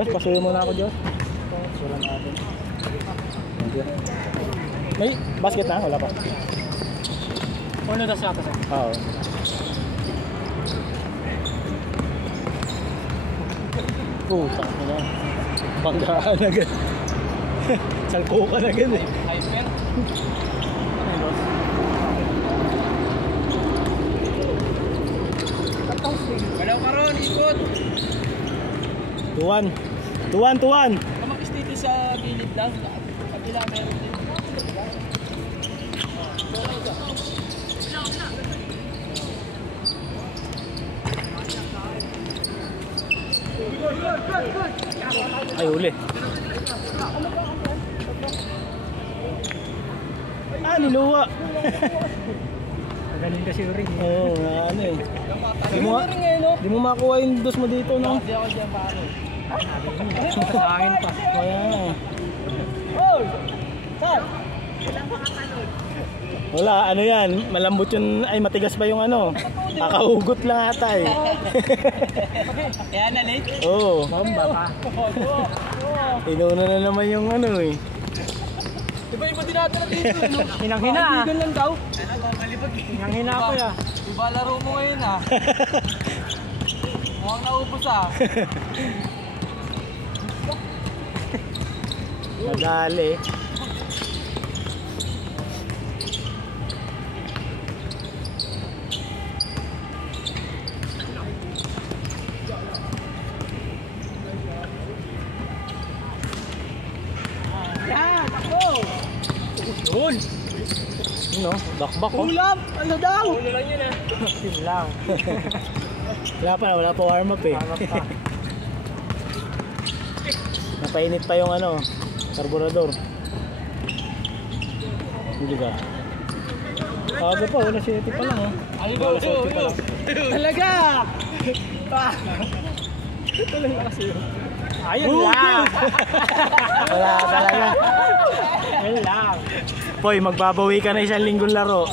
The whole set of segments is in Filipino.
Josh, pasuyo muna ako, Josh. Sulan natin. May basket na? Wala pa. Ano daw siya kasi? Oo. Puta ka na. Banggaan agad. Salkukan agad eh. Hyper? Wala ka ron, ikot! Tuwan! Tuwan! Tuwan! Kamakis dito sa gilid lang. Kabila meron din. Ay, uli. Ah, niluwa. Magaling kasi yung ring. Oo, ano eh. Di mo makuha yung dos mo dito, no? Hindi ako dyan paano. Sa akin pa. Kaya nga. Oh! Sir! Wala, ano yan. Malambot yun. Ay, matigas pa yung ano. Kakahugot lang ata eh. Kaya na late? Oo. Mamba pa. Inuna na naman yung ano eh. Diba iba dinadala dito? Hinang-hina ah. Higan lang daw. Hinang-hina ako ya. Iba laro mo ngayon ah. Mukhang naubos ah. Madali. Yan! Go! Yun! No, bakbak oh. Ulam! Ano daw? Ulo lang yun ah. Yun lang. Wala pa warm up eh. Napainit pa yung ano, karburador. Hindi ka. Aga pa, wala safety pa lang oh. Ay, go! Talaga! Talaga kasi yun. Ayun lang! Wala talaga. Ayun lang. Poy, magbabawi ka na 1 linggong laro.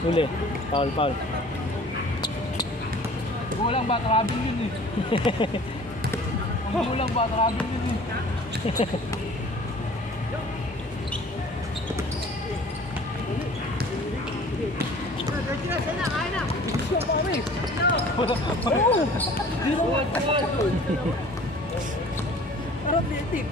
Uli, foul. Gulang ba travel yun eh. Gulang ba travel yun eh. Parang bitik.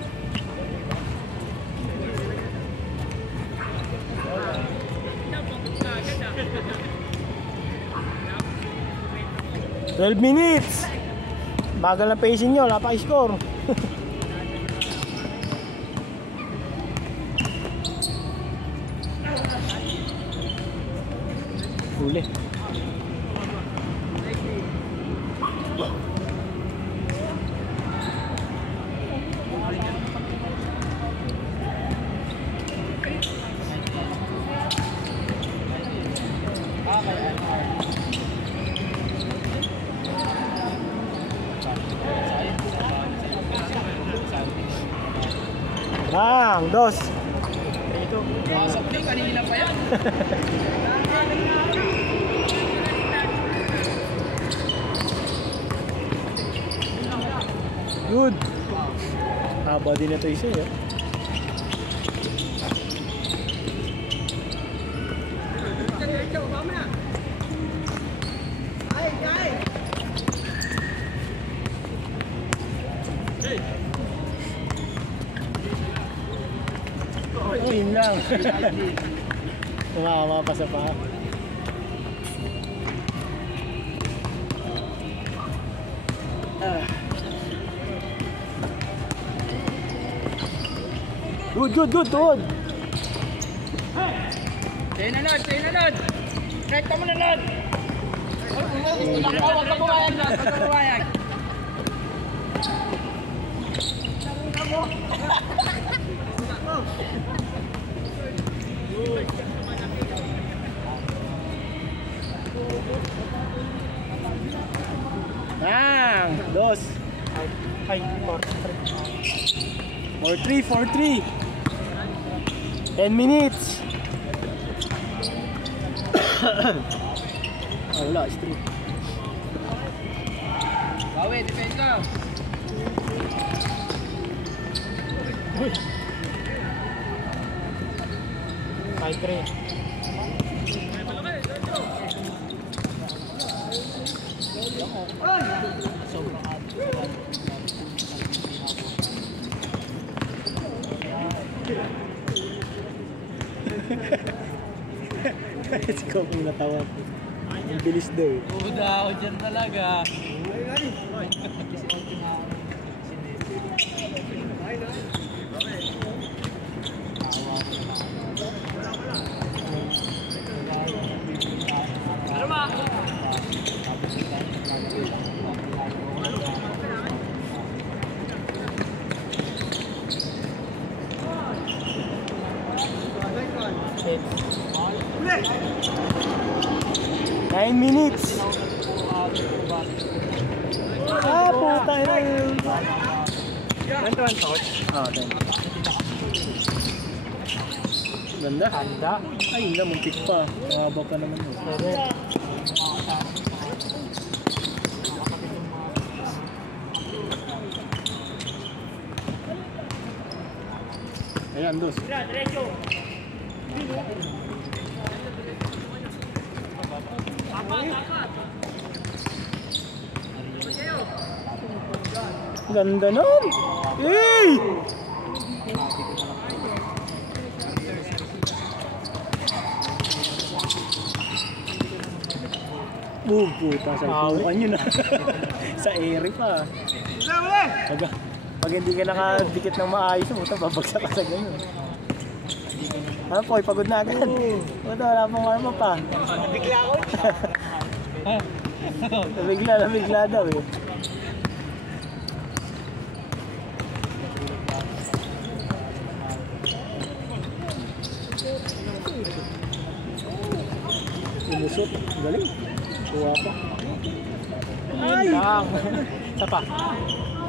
$12 minutes. Bagal na pacing nyo, wala pa i-score. Huli. Bang, dos. Pasok din, kanina pa yan. Good. Haba din ito isa eh. Ayun lang. Tumama pa sa paa. Good. Tayo na, Lod. Rekta mo na, Lod. Huwag ka pumayag, Lod. Huwag ka pumayag. Dos. 4-3. 10 minutes. wala, straight. Bawi, depensa. Uy. 5-3. Si Coco natawa. Ang bilis daw eh. Uda ako dyan talaga. Nine minutes. Ah, puta na yun. 21 touch. Ah, 10. Ganda. Handa. Ay, hindi muntik pa. Mahaba pa naman yun. Ayan, dos. Ganda nun! Hey! Puta, sa pukan yun ah. Sa ere pa. Pag hindi ka nakadikit ng maayos, puta, babagsak ka sa ganun. Ano po, pagod na agad. Puta, wala pang warm up pa. Nabigla ako. Nabigla daw eh. Umusot, galing. Kuha pa. Ay! Lang. Isa pa.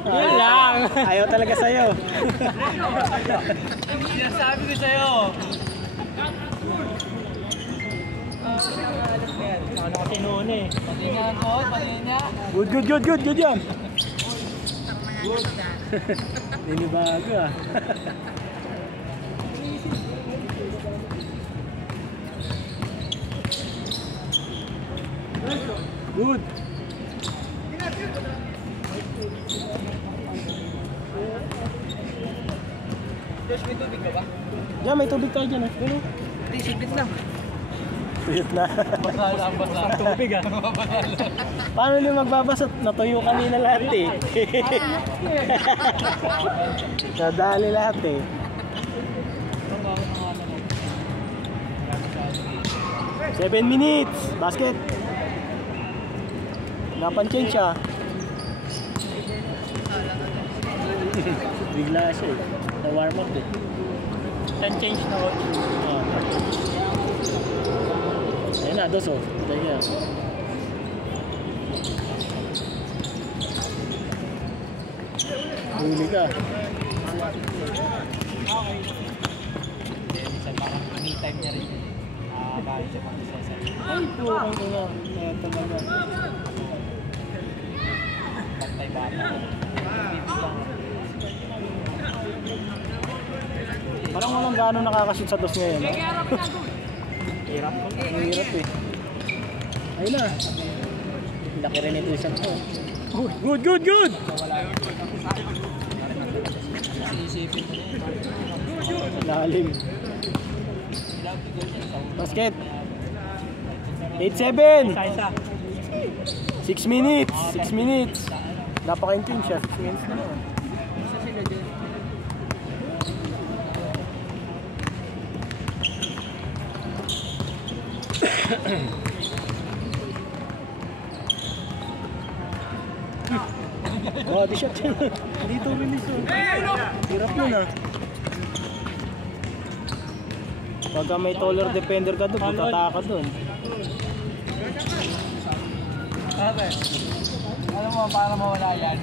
Yan lang! Ayaw talaga sa'yo. Sinasabi ko sa'yo. Ano kasi noon eh. Pati niya ako, pati niya. Good yan. Ninibago ah. Good. Josh, may tubig ka ba? Diyan, may tubig tayo dyan eh. Hindi, sipit lang. Tuyot na. Basa lang, basa. Tubig ah. Paano nyo magbabasa? Natuyo kanina lahat eh. Nadali lahat eh. 7 minutes. Basket. Napan-change siya. Bigla siya eh. Na-warm up eh. 10 change na watch. Ayun na, dos oh. Dahil yan. Huli ka. Minsan parang anytime niya rin. Bakit siya pang isasabi. Ay, purang ina. Kaya talaga. Pantay bata. Parang walang gano'n nakakashoot sa dos ngayon. No? Hirap. Hirap eh. Ayun na. Laki rin ito isang to. Good! Isipin mo Lalim. Basket. 8-7. Isa. 6 minutes. 6 minutes. Napaka-intense siya. 6 minutes na naman. Body shot yan. Dito release yun. Hirap yun ah. Pagka may taller defender ka doon, putataka doon. Ate, alam mo para mawala yan?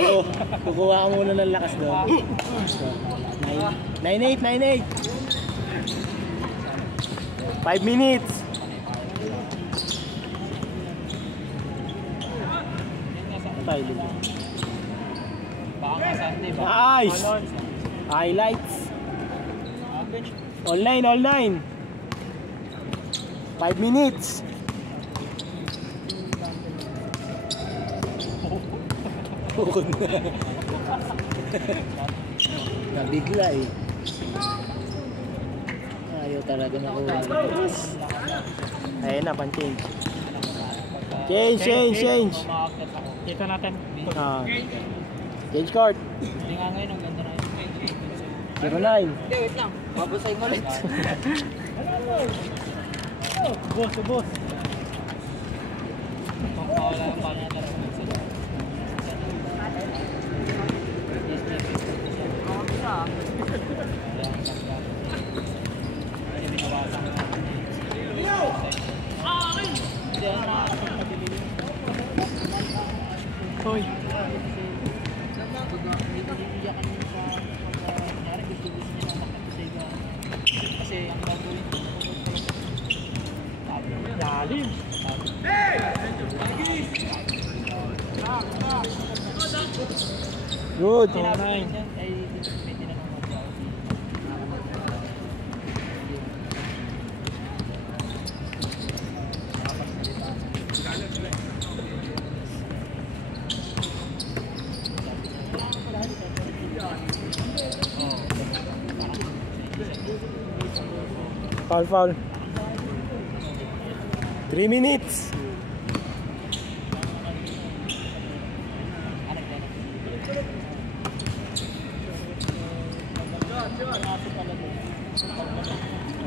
Oo, kukuha ka muna ng lakas doon. 9-8. 5 minutes. tayo. Baka nga Sunday ba? Nice! Highlights. All 9, all 9. 5 minutes. Nabigla eh. Ayaw talaga nakuha. Ayun na, pan-change. Change. Dito natin. Change card. Hindi nga ngayon, ang ganda na yun. 09. Hindi, wait lang. Mabusay mo ulit. Boss. Makakawala ang paano natin ang magsalita. Hoy. Kasi ang gagawin lalim. Good. Foul. 3 minutes.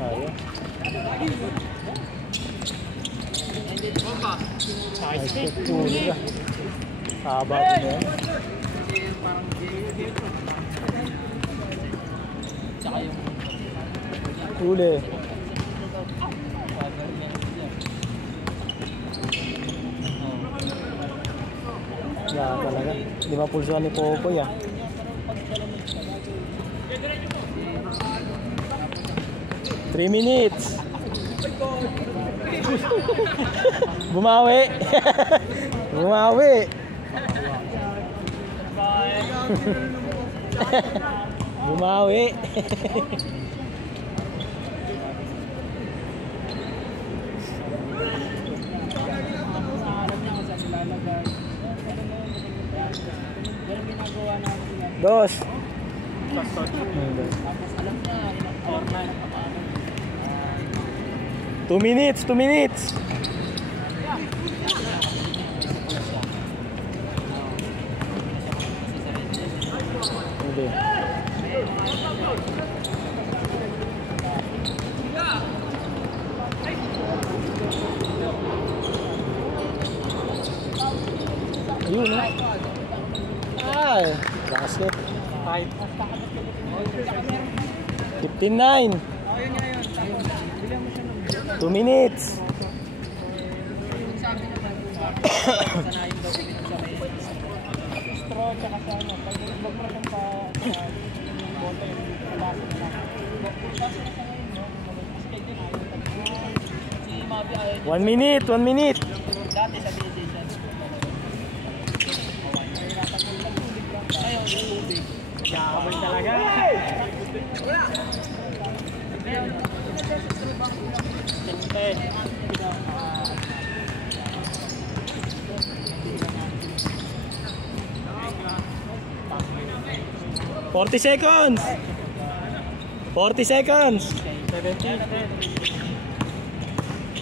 Ayaw. Nice kick. Haba din yan. Huli. Wala talaga. Di ba pulsuhan ni Popoy ah. Three minutes. Bumawi. Bumawi. Dos. 2 minutes. Hindi. Ayun na. Ay, basket. 15-9. 2 minutes. One minute. Dati sa PlayStation. Ngayon, tubig. Yakabay talaga. Wala. 40 seconds. 40 seconds. 17.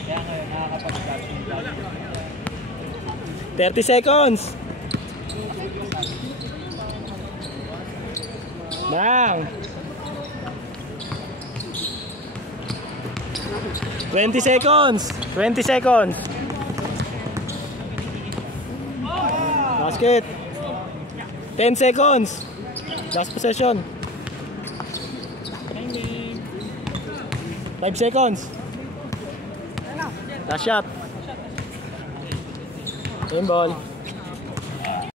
Kaya ngayon, nakakapag-start. 30 seconds. Bang. 20 seconds. Basket. 10 seconds. Last possession. 5 seconds. Last shot. Game ball.